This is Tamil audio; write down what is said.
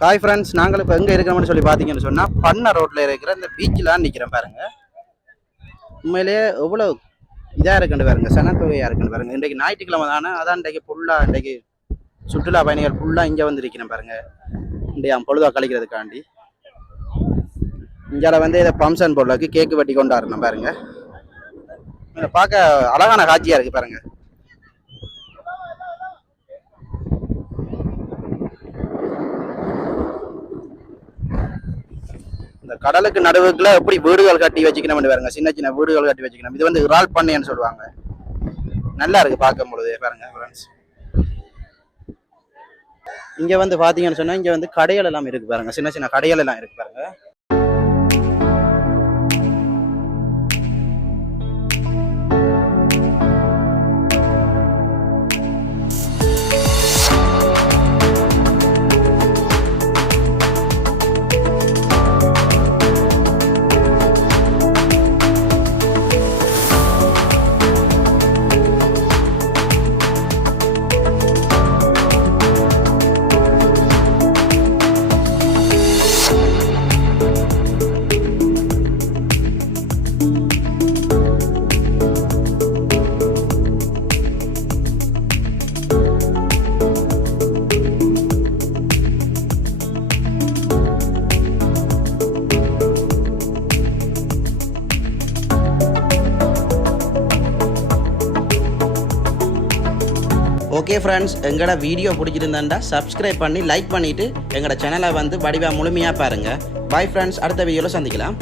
ஹாய் ஃப்ரெண்ட்ஸ், நாங்கள் இப்போ எங்கே இருக்கிறோம்னு சொல்லி பார்த்தீங்கன்னு சொன்னால் பண்ண ரோட்டில் இருக்கிற இந்த பீச்சில் நிற்கிறேன் பாருங்க. உண்மையிலேயே எவ்வளோ இதாக இருக்குன்னு பாருங்க, சனத்தொகையாக இருக்குன்னு பாருங்க. இன்றைக்கு ஞாயிற்றுக்கிழமை தானே, அதான் இன்றைக்கு சுற்றுலா பயணிகள் ஃபுல்லாக இங்கே வந்து இருக்கிறேன் பாருங்க. இன்றைய பொழுதாக கழிக்கிறதுக்காண்டி இங்கே இதை ஃபங்க்ஷன் பொருளுக்கு கேக்கு வெட்டி கொண்டாடணும் பாருங்க. பார்க்க அழகான காட்சியாக இருக்குது பாருங்க. இந்த கடலுக்கு நடுவுக்குள்ள எப்படி வீடுகள் கட்டி வச்சுக்கணும் பாருங்க, சின்ன சின்ன வீடுகள் கட்டி வச்சுக்கணும். இது இறால் பண்ணைன்னு சொல்லுவாங்க. நல்லா இருக்கு பார்க்கும் பொழுது பாருங்க ஃப்ரெண்ட்ஸ். இங்க பாத்தீங்கன்னு சொன்னா இங்க கடைகள் எல்லாம் இருக்கு பாருங்க, சின்ன சின்ன கடைகள் எல்லாம் இருக்கு பாருங்க. ஓகே ஃப்ரெண்ட்ஸ், எங்களோட வீடியோ பிடிச்சிருந்தாண்டா சப்ஸ்கிரைப் பண்ணி லைக் பண்ணிவிட்டு எங்களோட சேனலை வடிவாக முழுமையாக பாருங்கள். பாய் ஃப்ரெண்ட்ஸ், அடுத்த வீடியோவில் சந்திக்கலாம்.